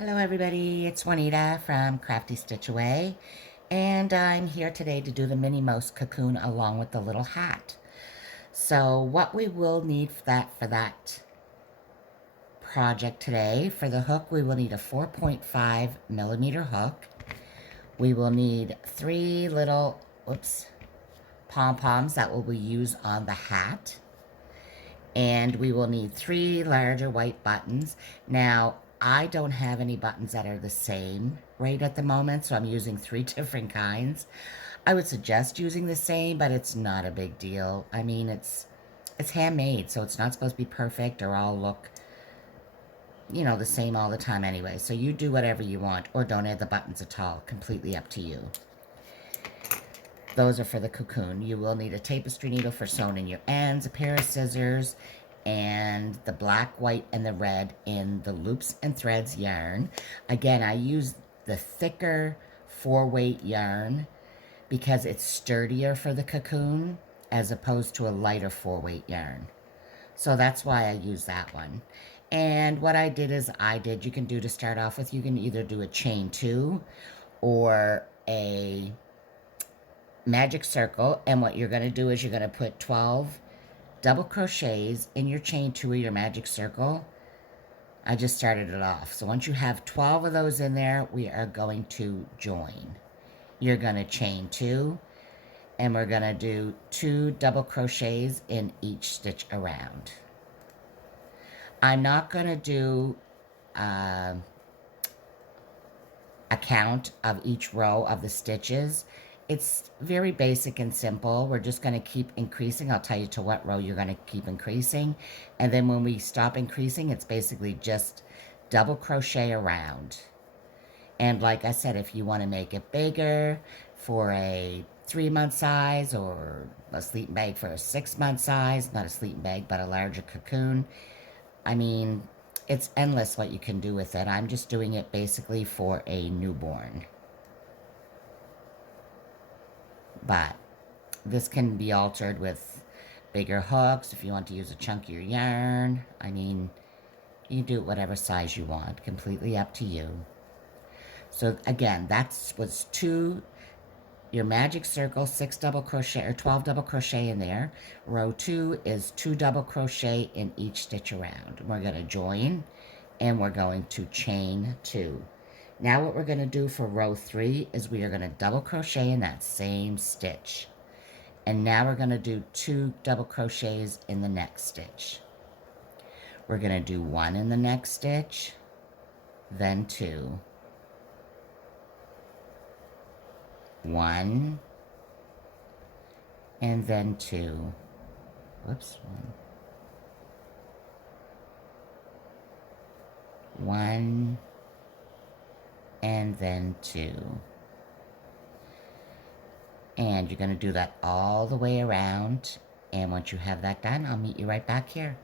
Hello everybody, it's Juanita from Crafty Stitch Away, and I'm here today to do the Minnie Mouse cocoon along with the little hat. So what we will need for that project today, for the hook, we will need a 4.5 millimeter hook. We will need 3 little, pom-poms that will be used on the hat. And we will need 3 larger white buttons. Now, I don't have any buttons that are the same right at the moment, so I'm using 3 different kinds. I would suggest using the same, but it's not a big deal. I mean, it's handmade, so it's not supposed to be perfect or all look, the same all the time anyway. So you do whatever you want, or don't add the buttons at all. Completely up to you. Those are for the cocoon. You will need a tapestry needle for sewing in your ends, a pair of scissors, and the black, white, and the red in the loops and threads yarn. Again, I use the thicker 4-weight yarn because it's sturdier for the cocoon as opposed to a lighter 4-weight yarn. So that's why I use that one. And what I did is you can do to start off with, you can either do a chain 2 or a magic circle, and what you're going to do is you're going to put 12 double crochets in your chain 2 or your magic circle. I just started it off. So once you have 12 of those in there, we are going to join. You're going to chain 2, and we're going to do 2 double crochets in each stitch around. I'm not going to do a count of each row of the stitches. It's very basic and simple. We're just going to keep increasing. I'll tell you to what row you're going to keep increasing. And then when we stop increasing, it's basically just double crochet around. And like I said, if you want to make it bigger for a 3-month size or a sleeping bag for a 6-month size, not a sleeping bag, but a larger cocoon, I mean, it's endless what you can do with it. I'm just doing it basically for a newborn. But this can be altered with bigger hooks if you want to use a chunkier yarn. I mean, you do it whatever size you want. Completely up to you. So again, was 2, your magic circle, 6 double crochet or 12 double crochet in there. Row 2 is 2 double crochet in each stitch around. We're going to join and we're going to chain 2. Now what we're going to do for row 3 is we are going to double crochet in that same stitch. And now we're going to do 2 double crochets in the next stitch. We're going to do 1 in the next stitch, then 2. 1, and then 2. Whoops. 1, and then 2. And you're going to do that all the way around. And once you have that done, I'll meet you right back here.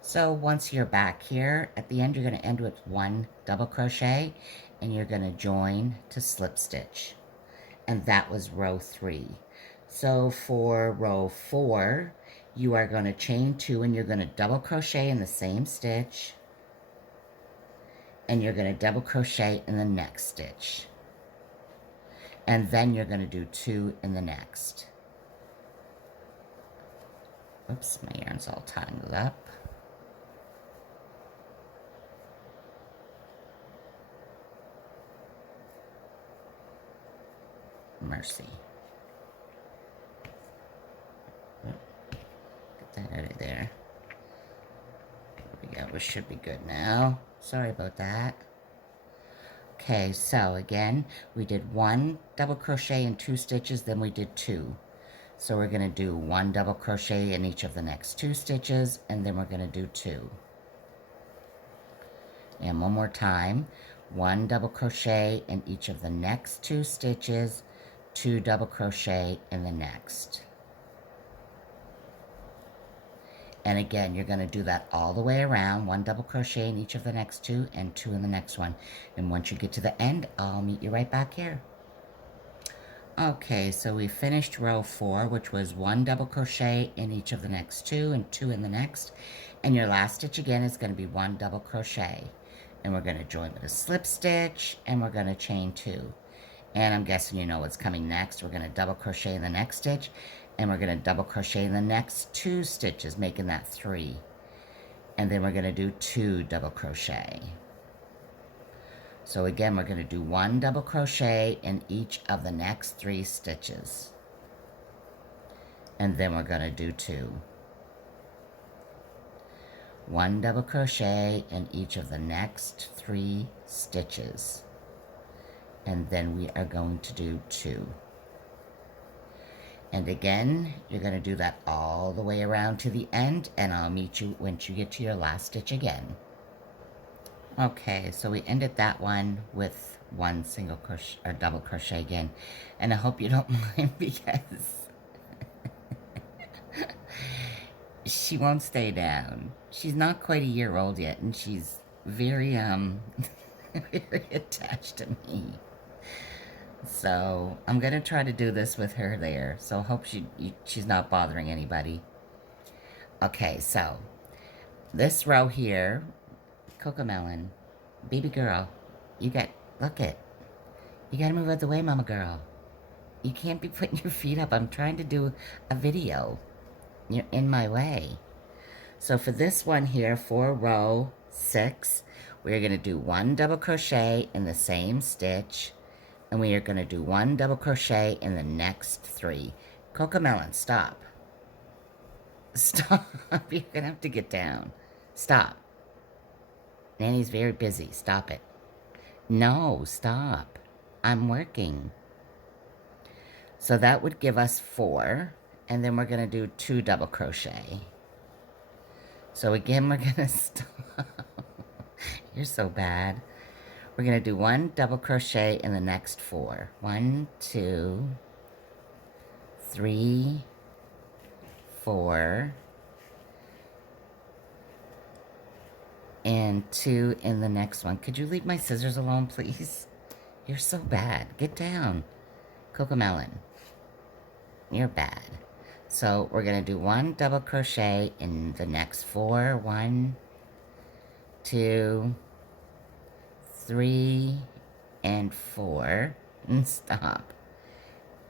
So once you're back here, at the end, you're going to end with 1 double crochet, and you're going to join to slip stitch. And that was row 3. So for row 4, you are going to chain 2, and you're going to double crochet in the same stitch. And you're going to double crochet in the next stitch. And then you're going to do 2 in the next. Oops, my yarn's all tangled up. Mercy. Get that out of there. There we go. We should be good now. Sorry about that. Okay, so again, we did 1 double crochet in 2 stitches, then we did 2. So we're going to do 1 double crochet in each of the next 2 stitches, and then we're going to do 2. And one more time, 1 double crochet in each of the next 2 stitches, 2 double crochet in the next. And again, you're going to do that all the way around, 1 double crochet in each of the next 2 and 2 in the next one. And once you get to the end, I'll meet you right back here. Okay, so we finished row 4, which was 1 double crochet in each of the next 2 and 2 in the next. And your last stitch again is going to be 1 double crochet. And we're going to join with a slip stitch, and we're going to chain 2. And I'm guessing you know what's coming next. We're going to double crochet in the next stitch, and we're going to double crochet in the next 2 stitches, making that 3. And then we're going to do 2 double crochet. So again, we're going to do 1 double crochet in each of the next 3 stitches. And then we're going to do 2. 1 double crochet in each of the next 3 stitches. And then we are going to do 2. And again, you're going to do that all the way around to the end, and I'll meet you once you get to your last stitch again. Okay, so we ended that one with 1 single crochet or double crochet again, and I hope you don't mind because she won't stay down. She's not quite a year old yet, and she's very very attached to me. So I'm gonna try to do this with her there. So I hope she's not bothering anybody. Okay, so this row here, Cocomelon, baby girl, you gotta move out of the way, mama girl. You can't be putting your feet up. I'm trying to do a video. You're in my way. So for this one here, for row 6, we're gonna do 1 double crochet in the same stitch, and we are going to do 1 double crochet in the next 3. Cocomelon, stop. Stop. You're going to have to get down. Stop. Nanny's very busy. Stop it. No, stop. I'm working. So that would give us 4. And then we're going to do 2 double crochet. So again, we're going to stop. You're so bad. We're going to do 1 double crochet in the next 4. 1, 2, 3, 4, and 2 in the next one. Could you leave my scissors alone, please? You're so bad. Get down. Cocomelon. You're bad. So we're going to do 1 double crochet in the next 4. 1, 2, 3, and 4, and stop,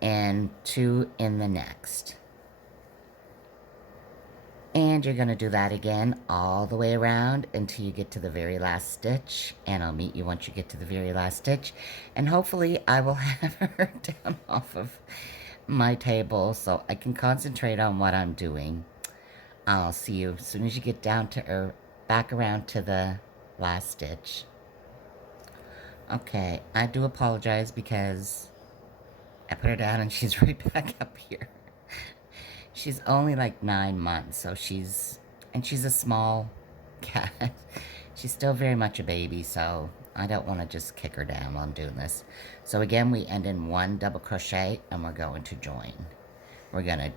and 2 in the next. And you're going to do that again all the way around until you get to the very last stitch, and I'll meet you once you get to the very last stitch, and hopefully I will have her down off of my table so I can concentrate on what I'm doing. I'll see you as soon as you get down to, or back around to the last stitch. Okay, I do apologize because I put her down and she's right back up here. She's only like 9 months, so she's a small cat. She's still very much a baby, so I don't want to just kick her down while I'm doing this. So again, we end in 1 double crochet and we're going to join. We're gonna,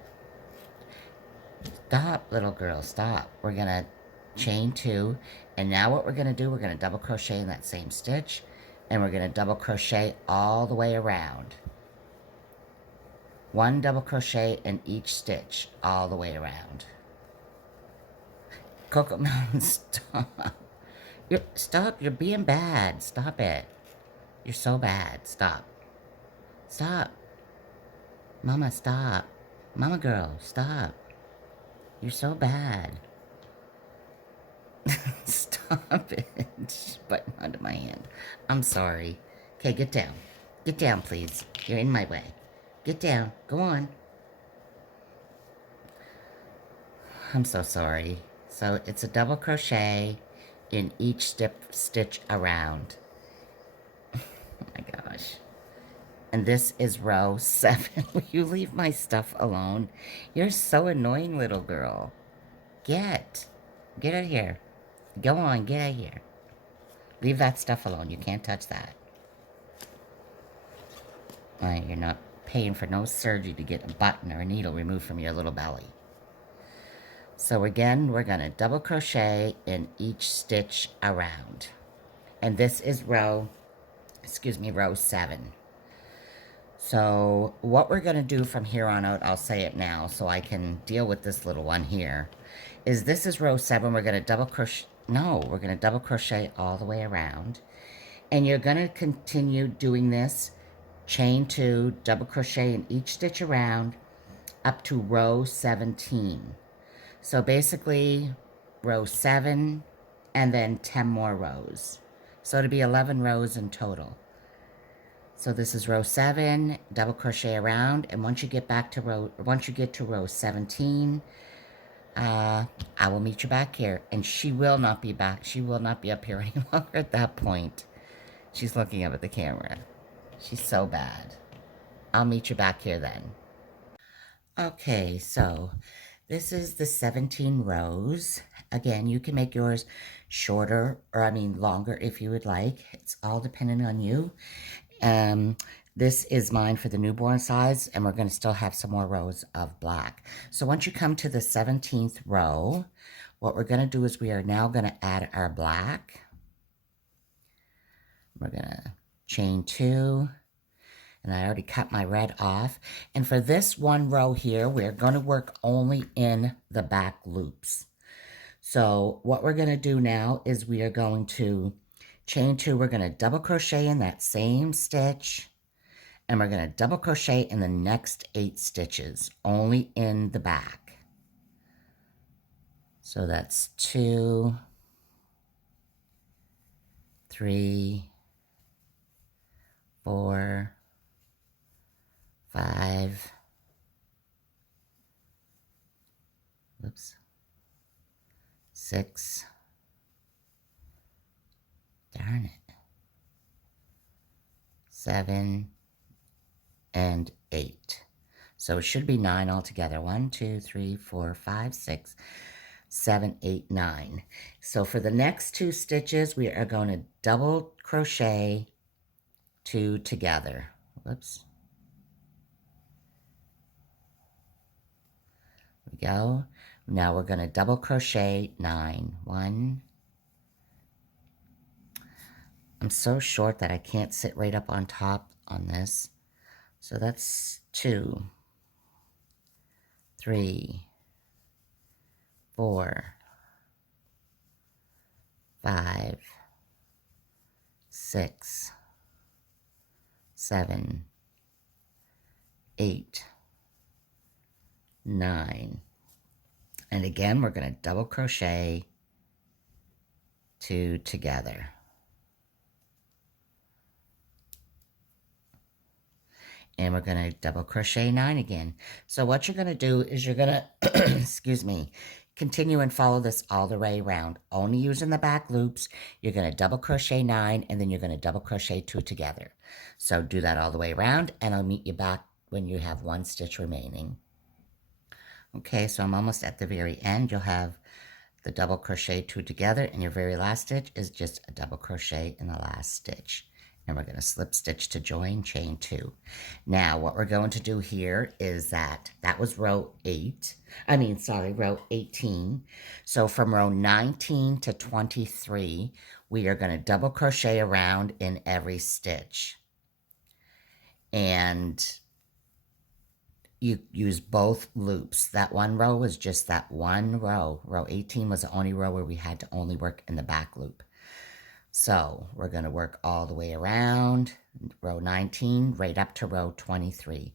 stop, little girl, stop. We're gonna chain 2, and now what we're gonna do, we're gonna double crochet in that same stitch, and we're going to double crochet all the way around. 1 double crochet in each stitch all the way around. Cocomelon, stop. Stop, you're being bad. Stop it. You're so bad. Stop. Stop. Mama, stop. Mama girl, stop. You're so bad. Stop it. She's biting onto my hand. I'm sorry. Okay, get down. Get down, please. You're in my way. Get down. Go on. I'm so sorry. So it's a double crochet in each stitch around. Oh my gosh. And this is row 7. Will you leave my stuff alone? You're so annoying, little girl. Get out of here. Go on, get out of here. Leave that stuff alone. You can't touch that. You're not paying for no surgery to get a button or a needle removed from your little belly. So again, we're going to double crochet in each stitch around. And this is row 7. So what we're going to do from here on out, I'll say it now so I can deal with this little one here, is this is row 7. We're going to double crochet, no, we're going to double crochet all the way around. And you're going to continue doing this, chain 2, double crochet in each stitch around up to row 17. So basically row 7 and then 10 more rows. So it'll be 11 rows in total. So this is row 7, double crochet around, and once you get to row 17, I will meet you back here. And she will not be back. She will not be up here any longer at that point. She's looking up at the camera. She's so bad. I'll meet you back here then. Okay, so this is the 17 rows. Again, you can make yours shorter, or longer if you would like. It's all dependent on you. This is mine for the newborn size, and we're going to still have some more rows of black. So once you come to the 17th row, what we're going to do is we are now going to add our black. We're going to chain 2, and I already cut my red off. And for this one row here, we're going to work only in the back loops. So what we're going to do now is we are going to chain 2, we're going to double crochet in that same stitch, and we're going to double crochet in the next 8 stitches, only in the back. So that's 2, 3, 4, 5, whoops, 6, darn it, 7, and 8. So it should be 9 altogether. 1, 2, 3, 4, 5, 6, 7, 8, 9. So for the next 2 stitches, we are going to double crochet 2 together. Whoops. There we go. Now we're going to double crochet 9. 1. I'm so short that I can't sit right up on top on this. So that's 2, 3, 4, 5, 6, 7, 8, 9. And again, we're going to double crochet 2 together. And we're going to double crochet 9 again. So what you're going to do is you're going to, excuse me, continue and follow this all the way around. Only using the back loops, you're going to double crochet 9, and then you're going to double crochet 2 together. So do that all the way around, and I'll meet you back when you have 1 stitch remaining. Okay, so I'm almost at the very end. You'll have the double crochet 2 together, and your very last stitch is just a double crochet in the last stitch. And we're going to slip stitch to join, chain 2. Now, what we're going to do here is that was row 18. So from row 19 to 23, we are going to double crochet around in every stitch. And you use both loops. That one row was just that one row. Row 18 was the only row where we had to only work in the back loop. So we're going to work all the way around row 19 right up to row 23.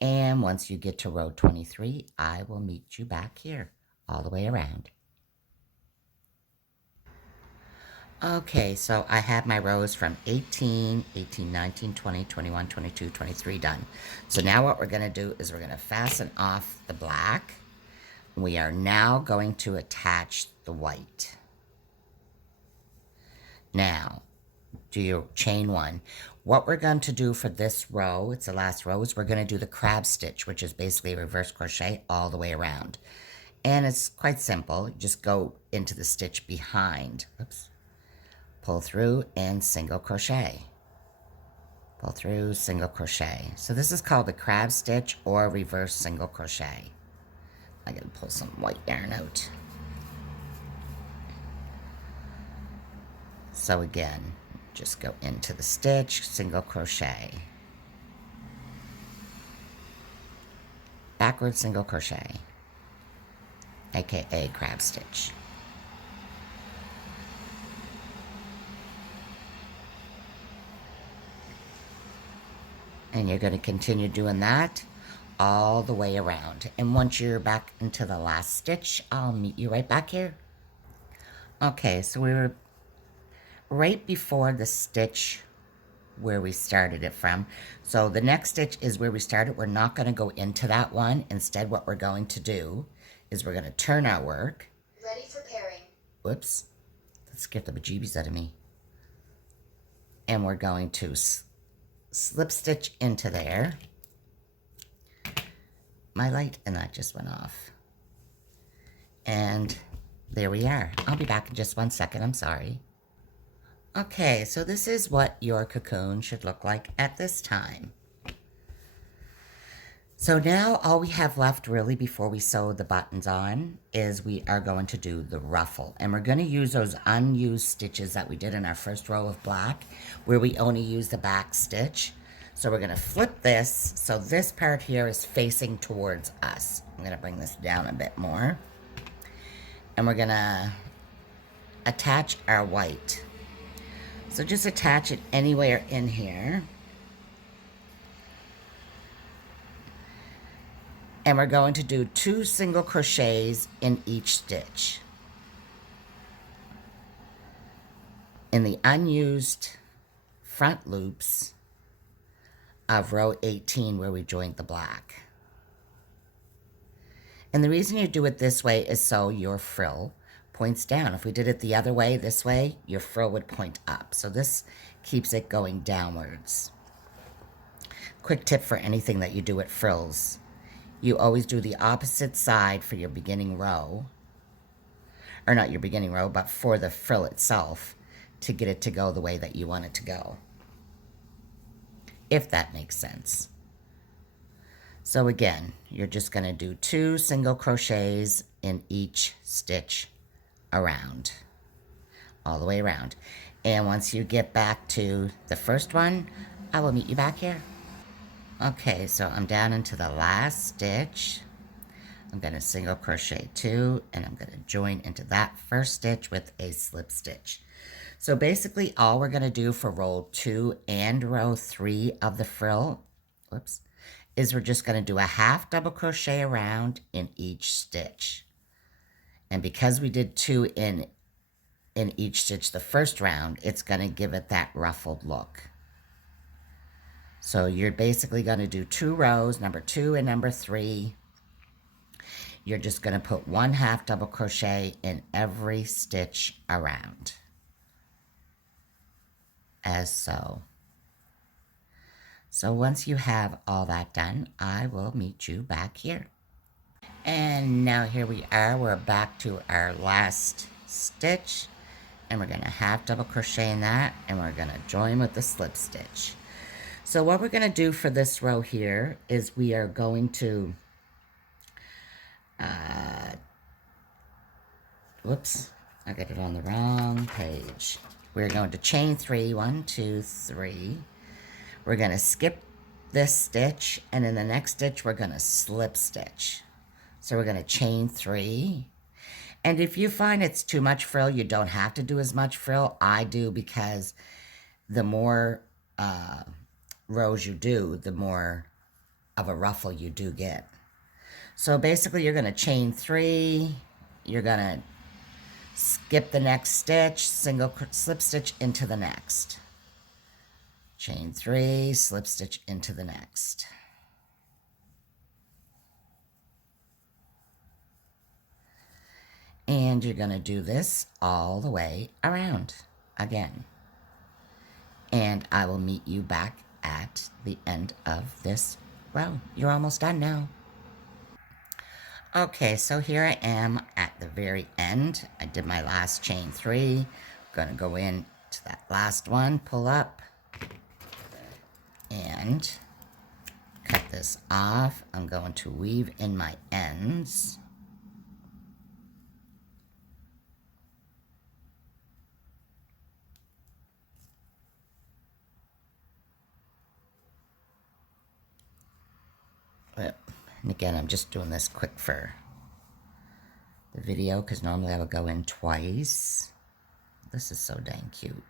And once you get to row 23, I will meet you back here all the way around. Okay, so I have my rows from 18, 19, 20, 21, 22, 23 done. So now what we're going to do is we're going to fasten off the black. We are now going to attach the white. Now, do your chain 1. What we're going to do for this row, it's the last row, is we're going to do the crab stitch, which is basically a reverse crochet all the way around. And it's quite simple. You just go into the stitch behind. Oops. Pull through and single crochet. Pull through, single crochet. So this is called the crab stitch or reverse single crochet. I gotta pull some white yarn out. So again, just go into the stitch, single crochet. Backward single crochet, aka crab stitch. And you're going to continue doing that all the way around. And once you're back into the last stitch, I'll meet you right back here. Okay, so we were right before the stitch where we started it from. So the next stitch is where we started. We're not going to go into that one. Instead, what we're going to do is we're going to turn our work. Ready for pairing. Whoops. That scared the bejeebies out of me. And we're going to slip stitch into there. My light and that just went off. And there we are. I'll be back in just 1 second. I'm sorry. Okay, so this is what your cocoon should look like at this time. So now all we have left really before we sew the buttons on is we are going to do the ruffle. And we're going to use those unused stitches that we did in our first row of black where we only use the back stitch. So we're going to flip this so this part here is facing towards us. I'm going to bring this down a bit more. And we're going to attach our white. So just attach it anywhere in here. And we're going to do 2 single crochets in each stitch. In the unused front loops of row 18 where we joined the black. And the reason you do it this way is so your frill points down. If we did it the other way, this way, your frill would point up. So this keeps it going downwards. Quick tip for anything that you do at frills. You always do the opposite side for your beginning row. Or not your beginning row, but for the frill itself to get it to go the way that you want it to go. If that makes sense. So again, you're just going to do 2 single crochets in each stitch around, all the way around. And once you get back to the first one, I will meet you back here. Okay, so I'm down into the last stitch. I'm going to single crochet 2 and I'm going to join into that first stitch with a slip stitch. So basically all we're going to do for row 2 and row 3 of the frill, whoops, is we're just going to do a half double crochet around in each stitch. And because we did 2 in each stitch the first round, it's going to give it that ruffled look. So you're basically going to do 2 rows, number 2 and number 3. You're just going to put 1 half double crochet in every stitch around. As so. So once you have all that done, I will meet you back here. And now here we are, we're back to our last stitch, and we're going to half double crochet in that, and we're going to join with the slip stitch. So what we're going to do for this row here is we are going to, whoops, I got it on the wrong page. We're going to chain 3, 1, 2, 3. We're going to skip this stitch, and in the next stitch, we're going to slip stitch. So we're going to chain 3. And if you find it's too much frill, you don't have to do as much frill. I do because the more rows you do, the more of a ruffle you do get. So basically you're going to chain 3. You're going to skip the next stitch, single slip stitch into the next. Chain 3, slip stitch into the next. And you're going to do this all the way around again. And I will meet you back at the end of this row. You're almost done now. Okay, so here I am at the very end. I did my last chain 3. I'm going to go in to that last one, pull up, and cut this off. I'm going to weave in my ends. And again, I'm just doing this quick for the video because normally I would go in twice. This is so dang cute.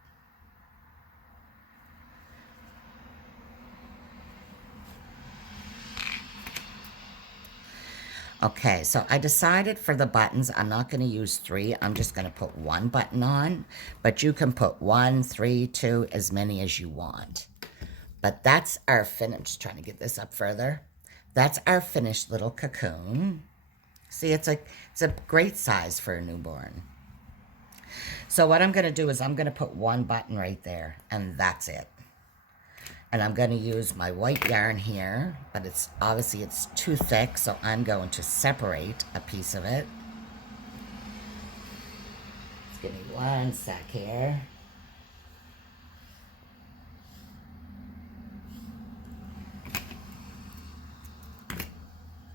Okay, so I decided for the buttons, I'm not going to use 3. I'm just going to put 1 button on. But you can put 1, 3, 2, as many as you want. But that's our finished, trying to get this up further. That's our finished little cocoon. See, it's a great size for a newborn. So what I'm going to do is I'm going to put 1 button right there, and that's it. And I'm going to use my white yarn here, but it's obviously it's too thick, so I'm going to separate a piece of it. Just give me 1 sec here.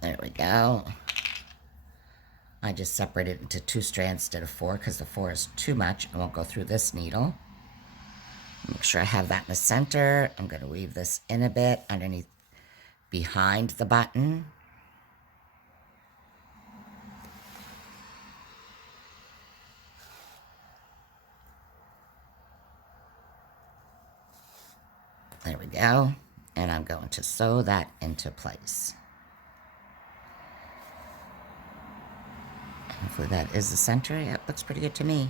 There we go. I just separated it into 2 strands instead of 4 because the 4 is too much. I won't go through this needle. Make sure I have that in the center. I'm going to weave this in a bit underneath, behind the button. There we go. And I'm going to sew that into place. Hopefully that is the center. Yeah, it looks pretty good to me.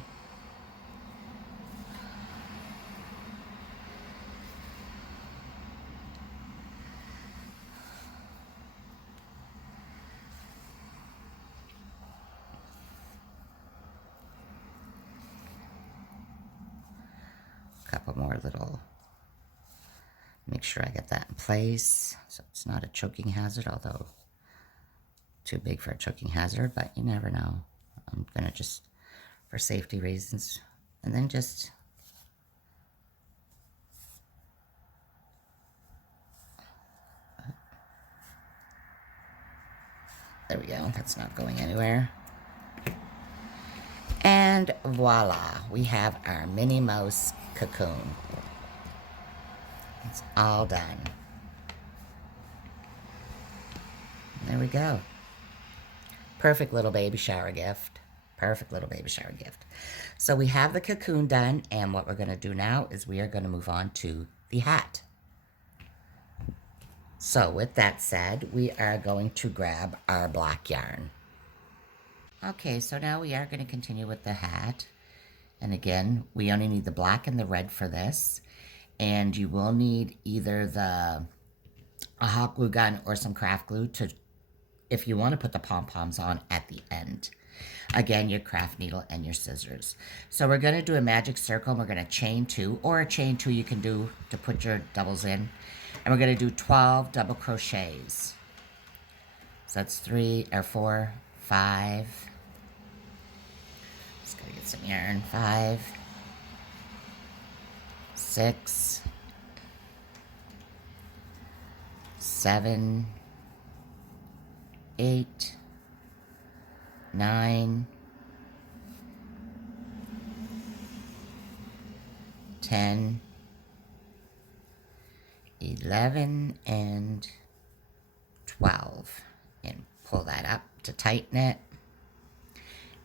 Couple more little, make sure I get that in place so it's not a choking hazard, although too big for a choking hazard, but you never know. I'm gonna just, for safety reasons, and then just there we go, that's not going anywhere. And voila, we have our Minnie Mouse cocoon. It's all done. There we go. Perfect little baby shower gift. Perfect little baby shower gift. So we have the cocoon done, and what we're going to do now is we are going to move on to the hat. So with that said, we are going to grab our black yarn. Okay, so now we are going to continue with the hat. And again, we only need the black and the red for this. And you will need either a hot glue gun or some craft glue to, if you want to put the pom-poms on at the end. Again, your craft needle and your scissors. So we're going to do a magic circle, and we're going to chain 2, or a chain 2 you can do to put your doubles in. And we're going to do 12 double crochets. So that's 3 or 4, 5. Just got to get some yarn. 5, 6, 7, 8, 9, 10, 11, and 12. And pull that up to tighten it.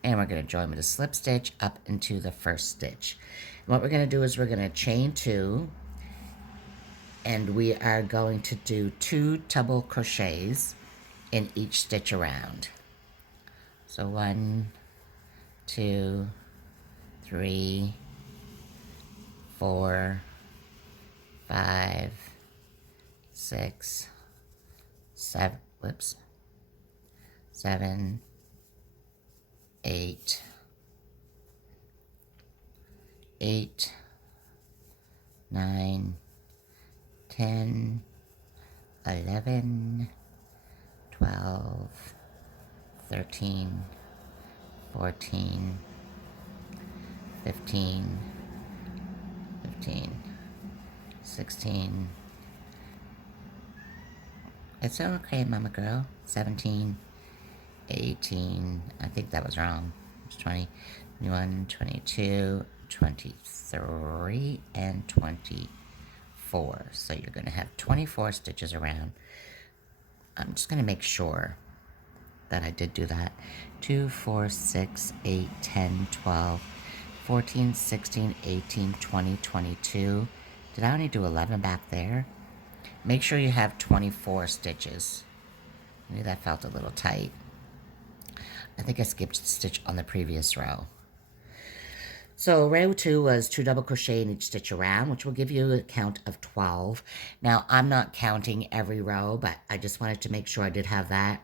And we're going to join with a slip stitch up into the first stitch. And what we're going to do is we're going to chain 2. And we are going to do 2 double crochets in each stitch around. So 1, 2, 3, 4, 5, 6, 7, 7, 8, 8, 9, 10, 11, 12, 13, 14, 15, 16. It's okay, Mama Girl. 17, 18. I think that was wrong. It's 20, 21, 22, 23, and 24. So you're going to have 24 stitches around. I'm just going to make sure that I did do that. 2, 4, 6, 8, 10, 12, 14, 16, 18, 20, 22. Did I only do 11 back there? Make sure you have 24 stitches. Maybe that felt a little tight. I think I skipped a stitch on the previous row. So row 2 was 2 double crochet in each stitch around, which will give you a count of 12. Now, I'm not counting every row, but I just wanted to make sure I did have that.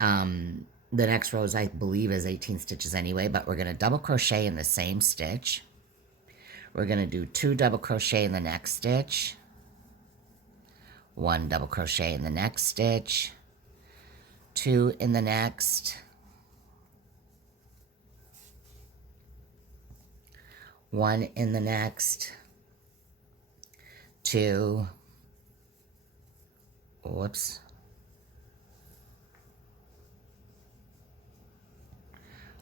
The next rows, I believe, is 18 stitches anyway, but we're going to double crochet in the same stitch. We're going to do 2 double crochet in the next stitch, 1 double crochet in the next stitch, 2 in the next, 1 in the next, 2, whoops,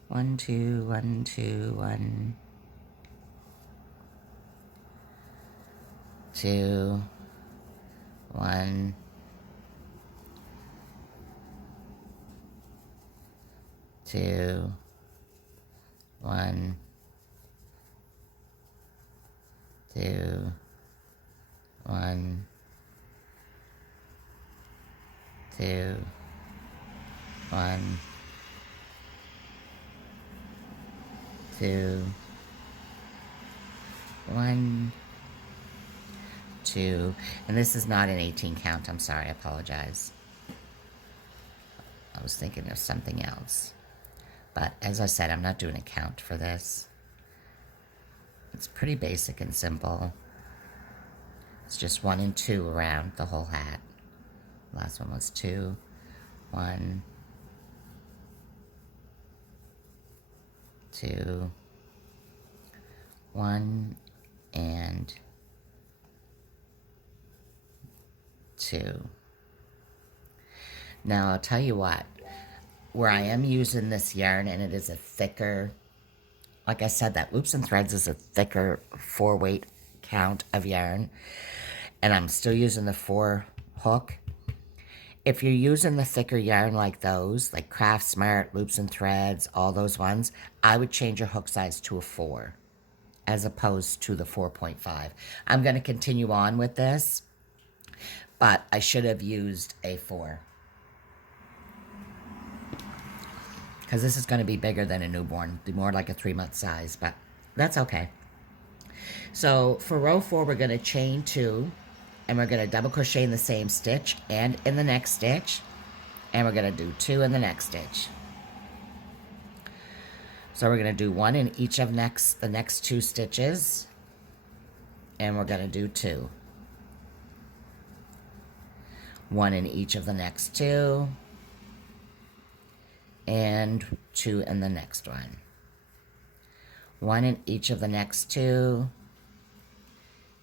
1, 2, 1, 2, 1, 2, 1, 2, 1, 2, 1, 2, 1, 2, 1, 2, and this is not an 18 count. I'm sorry, I apologize. I was thinking of something else. But as I said, I'm not doing a count for this. It's pretty basic and simple. It's just 1 and 2 around the whole hat. Last one was 2, 1, 2, 1, and 2. Now, I'll tell you what, where I am using this yarn, and it is a thicker, like I said, that Loops and Threads is a thicker 4-weight count of yarn, and I'm still using the 4 hook. If you're using the thicker yarn like those, like Craft Smart, Loops and Threads, all those ones, I would change your hook size to a 4 as opposed to the 4.5. I'm going to continue on with this, but I should have used a 4. Because this is going to be bigger than a newborn, be more like a 3-month size, but that's okay. So for row 4, we're going to chain 2, and we're going to double crochet in the same stitch and in the next stitch, and we're going to do 2 in the next stitch. So we're going to do 1 in each of the next 2 stitches, and we're going to do 2. 1 in each of the next 2, and 2 in the next one. 1 in each of the next 2,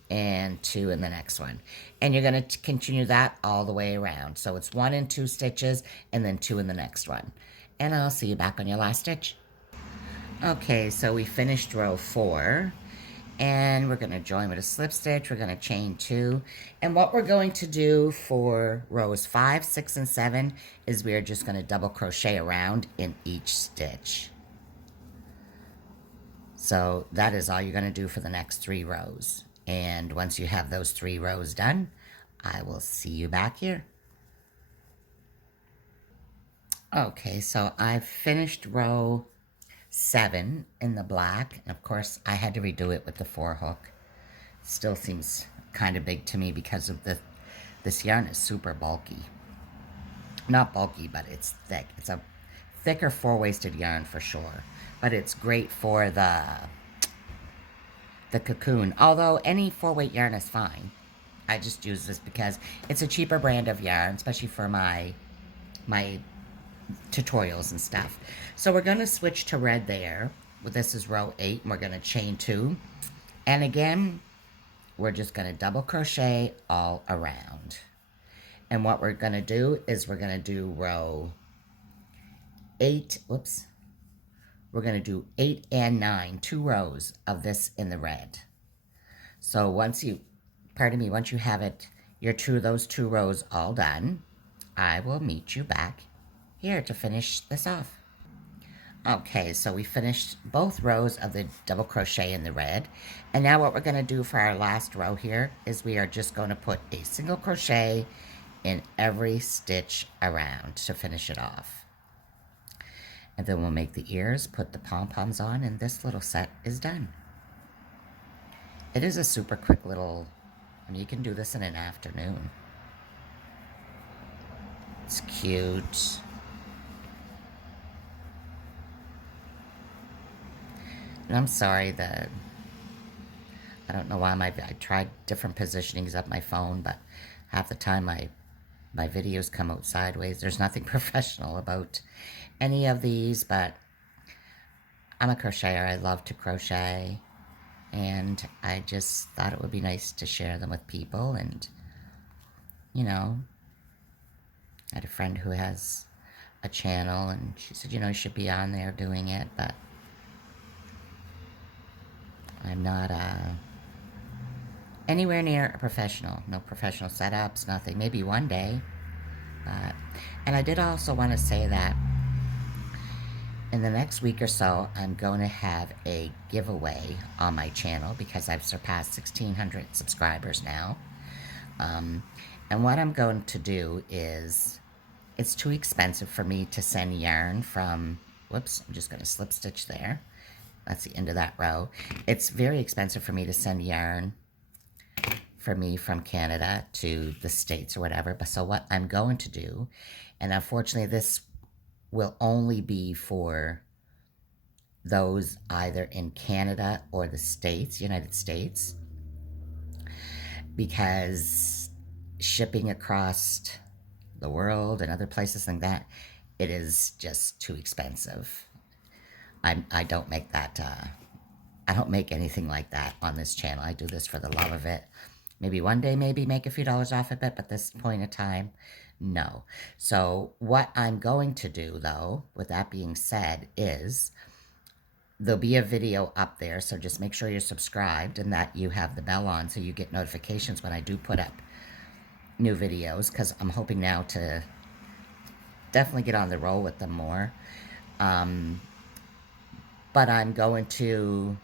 and 2 in the next one. And you're going to continue that all the way around. So it's 1 and 2 stitches, and then 2 in the next one. And I'll see you back on your last stitch. Okay, so we finished row 4, and we're going to join with a slip stitch. We're going to chain 2, and what we're going to do for rows 5, 6, and 7 is we are just going to double crochet around in each stitch. So that is all you're going to do for the next 3 rows. And once you have those 3 rows done, I will see you back here. Okay, so I've finished row 7 in the black, and of course I had to redo it with the 4 hook. Still seems kind of big to me because of this yarn is super bulky. Not bulky, but it's thick. It's a thicker 4-waisted yarn for sure, but it's great for the Cocoon. Although any 4-weight yarn is fine. I just use this because it's a cheaper brand of yarn, especially for my tutorials and stuff. So we're going to switch to red there. This is row 8, and we're going to chain 2. And again, we're just going to double crochet all around. And what we're going to do is we're going to do row 8, whoops. We're going to do 8 and 9, 2 rows of this in the red. So once you have it, those 2 rows all done, I will meet you back here to finish this off. Okay, so we finished both rows of the double crochet in the red. And now what we're going to do for our last row here is we are just going to put a single crochet in every stitch around to finish it off. And then we'll make the ears, put the pom-poms on, and this little set is done. It is a super quick little, I mean, you can do this in an afternoon. It's cute. And I'm sorry that, I don't know why I tried different positionings of my phone, but half the time my videos come out sideways. There's nothing professional about any of these, but I'm a crocheter. I love to crochet, and I just thought it would be nice to share them with people. And, you know, I had a friend who has a channel, and she said, you know, you should be on there doing it, but I'm not anywhere near a professional. No professional setups, nothing. Maybe one day. And I did also want to say that in the next week or so, I'm going to have a giveaway on my channel because I've surpassed 1,600 subscribers now. And what I'm going to do is, it's too expensive for me to send yarn from, whoops, I'm just going to slip stitch there. That's the end of that row. It's very expensive for me to send yarn for me from Canada to the States or whatever. But so what I'm going to do, and unfortunately this will only be for those either in Canada or the States, United States, because shipping across the world and other places like that, it is just too expensive. I don't make that, I don't make anything like that on this channel. I do this for the love of it. Maybe one day, maybe make a few dollars off of it, but at this point in time, no. So what I'm going to do, though, with that being said, is there'll be a video up there, so just make sure you're subscribed and that you have the bell on so you get notifications when I do put up new videos, because I'm hoping now to definitely get on the roll with them more. But I'm going to,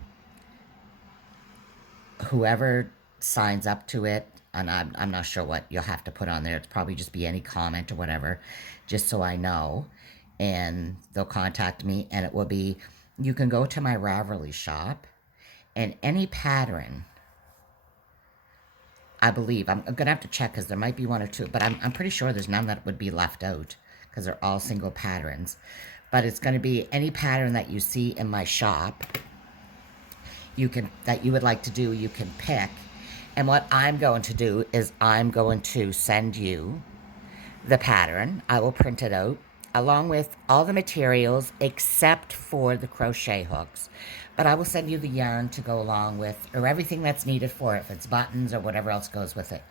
whoever signs up to it, and I'm not sure what you'll have to put on there. It's probably just be any comment or whatever, just so I know. And they'll contact me, and it will be, you can go to my Ravelry shop, and any pattern, I believe, I'm going to have to check because there might be one or two, but I'm pretty sure there's none that would be left out because they're all single patterns. But it's going to be any pattern that you see in my shop, that you would like to do, you can pick. And what I'm going to do is I'm going to send you the pattern. I will print it out along with all the materials except for the crochet hooks. But I will send you the yarn to go along with, or everything that's needed for it, if it's buttons or whatever else goes with it.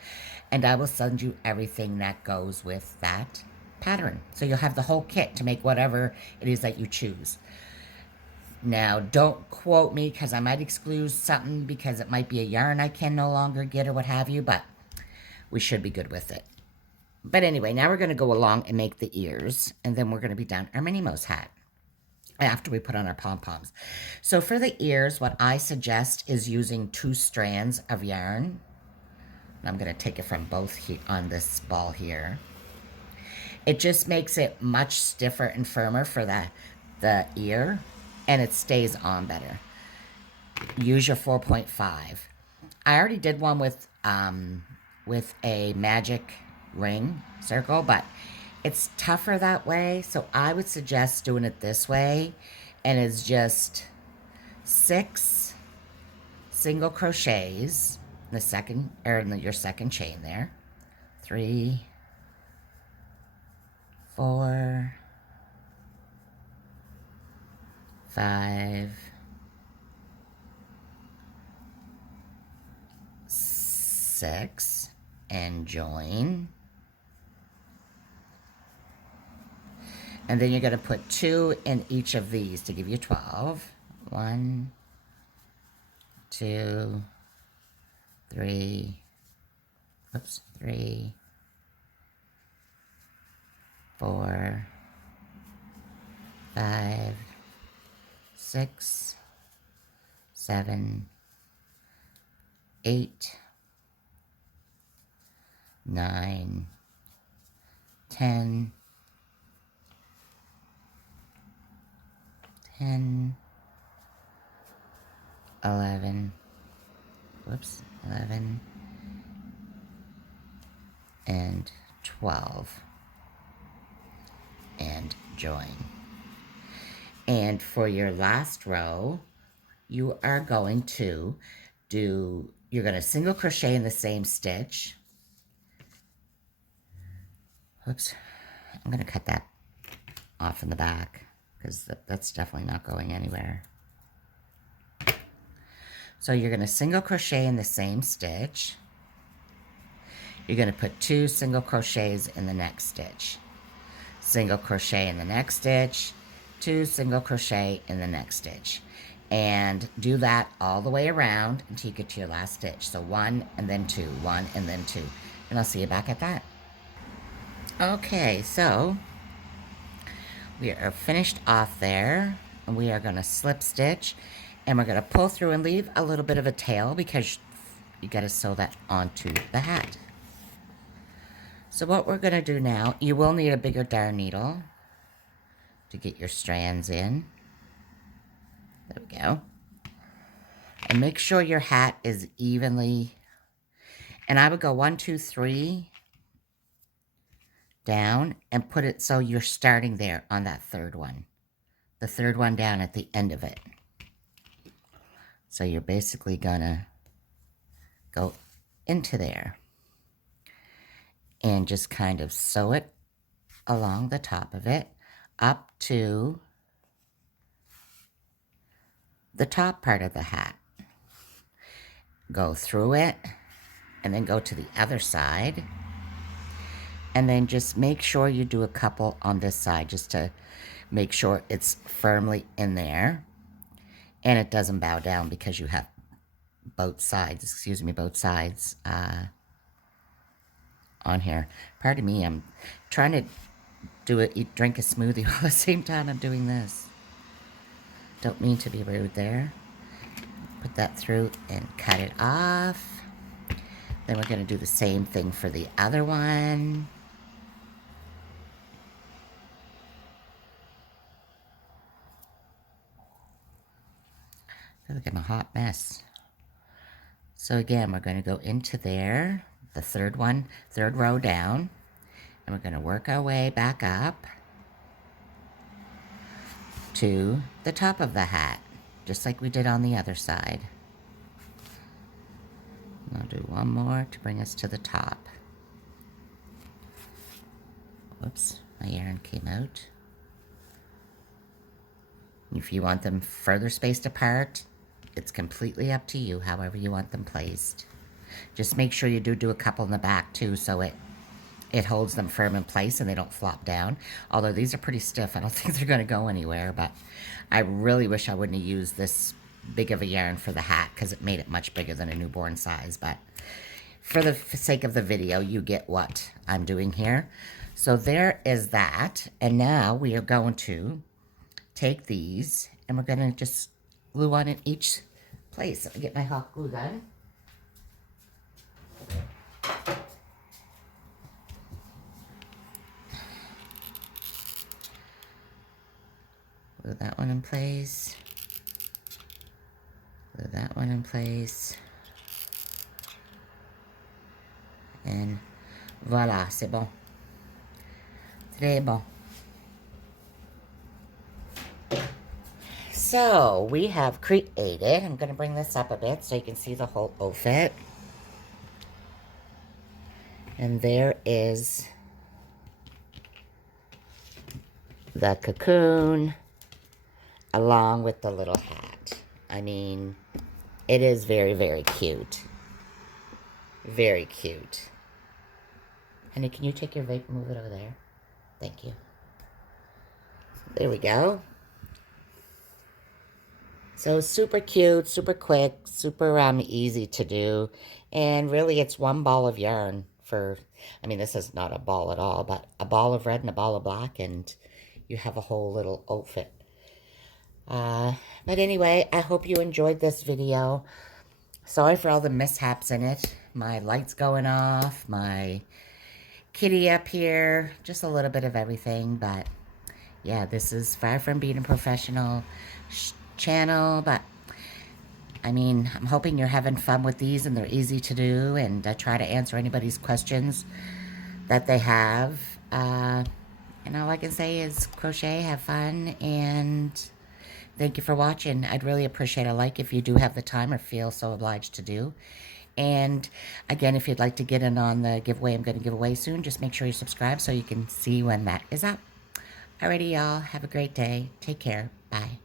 And I will send you everything that goes with that pattern. So you'll have the whole kit to make whatever it is that you choose. Now, don't quote me because I might exclude something because it might be a yarn I can no longer get or what have you, but we should be good with it. But anyway, now we're going to go along and make the ears, and then we're going to be done our Minnie Mouse hat after we put on our pom-poms. So for the ears, what I suggest is using 2 strands of yarn. I'm going to take it from both on this ball here. It just makes it much stiffer and firmer for the ear, and it stays on better. Use your 4.5. I already did one with a magic ring circle, but it's tougher that way, so I would suggest doing it this way, and it's just 6 single crochets in the second, or in your second chain there. 3, 4, 5, 6, and join. And then you're going to put 2 in each of these to give you 12. 1, 2, 3, oops, 3, 4, 5, 6, 7, 8, 9, 10, 10, 11, whoops, 11, and 12, and join. And for your last row, you are going to you're going to single crochet in the same stitch. Whoops, I'm going to cut that off in the back because that's definitely not going anywhere. So you're going to single crochet in the same stitch. You're going to put 2 single crochets in the next stitch. Single crochet in the next stitch, 2 single crochet in the next stitch. And do that all the way around until you get to your last stitch. So 1 and then 2, 1 and then 2. And I'll see you back at that. Okay, so we are finished off there. And we are going to slip stitch. And we're going to pull through and leave a little bit of a tail because you got to sew that onto the hat. So what we're going to do now, you will need a bigger darn needle to get your strands in. There we go. And make sure your hat is evenly, and I would go 1, 2, 3 down and put it so you're starting there on that third one. The third one down at the end of it. So you're basically gonna go into there and just kind of sew it along the top of it up to the top part of the hat. Go through it and then go to the other side, and then just make sure you do a couple on this side just to make sure it's firmly in there and it doesn't bow down because you have both sides, on here. Pardon me, I'm trying to drink a smoothie while at the same time I'm doing this. Don't mean to be rude there. Put that through and cut it off. Then we're going to do the same thing for the other one. I feel like I'm a hot mess. So again, we're going to go into there, the third row down, and we're going to work our way back up to the top of the hat, just like we did on the other side. I'll do one more to bring us to the top. Whoops, my yarn came out. If you want them further spaced apart, it's completely up to you, however you want them placed. Just make sure you do a couple in the back too, so it holds them firm in place and they don't flop down. Although these are pretty stiff, I don't think they're going to go anywhere, but I really wish I wouldn't have used this big of a yarn for the hat because it made it much bigger than a newborn size. But for the sake of the video, you get what I'm doing here. So there is that. And now we are going to take these and we're going to just glue on in each place. Let me get my hot glue gun. Glue that one in place. Glue that one in place. And voila, c'est bon. Très bon. So we have created, I'm going to bring this up a bit so you can see the whole outfit. And there is the cocoon along with the little hat. I mean, it is very, very cute. Very cute. Honey, can you take your vape and move it over there? Thank you. There we go. So super cute, super quick, super easy to do. And really it's one ball of yarn for, I mean, this is not a ball at all, but a ball of red and a ball of black, and you have a whole little outfit. But anyway, I hope you enjoyed this video. Sorry for all the mishaps in it. My lights going off, my kitty up here, just a little bit of everything, but Yeah, this is far from being a professional channel, but I mean, I'm hoping you're having fun with these and they're easy to do, and I try to answer anybody's questions that they have. And all I can say is crochet, have fun, and thank you for watching. I'd really appreciate a like if you do have the time or feel so obliged to do. And again, if you'd like to get in on the giveaway I'm going to give away soon, just make sure you subscribe so you can see when that is up. Alrighty, y'all. Have a great day. Take care. Bye.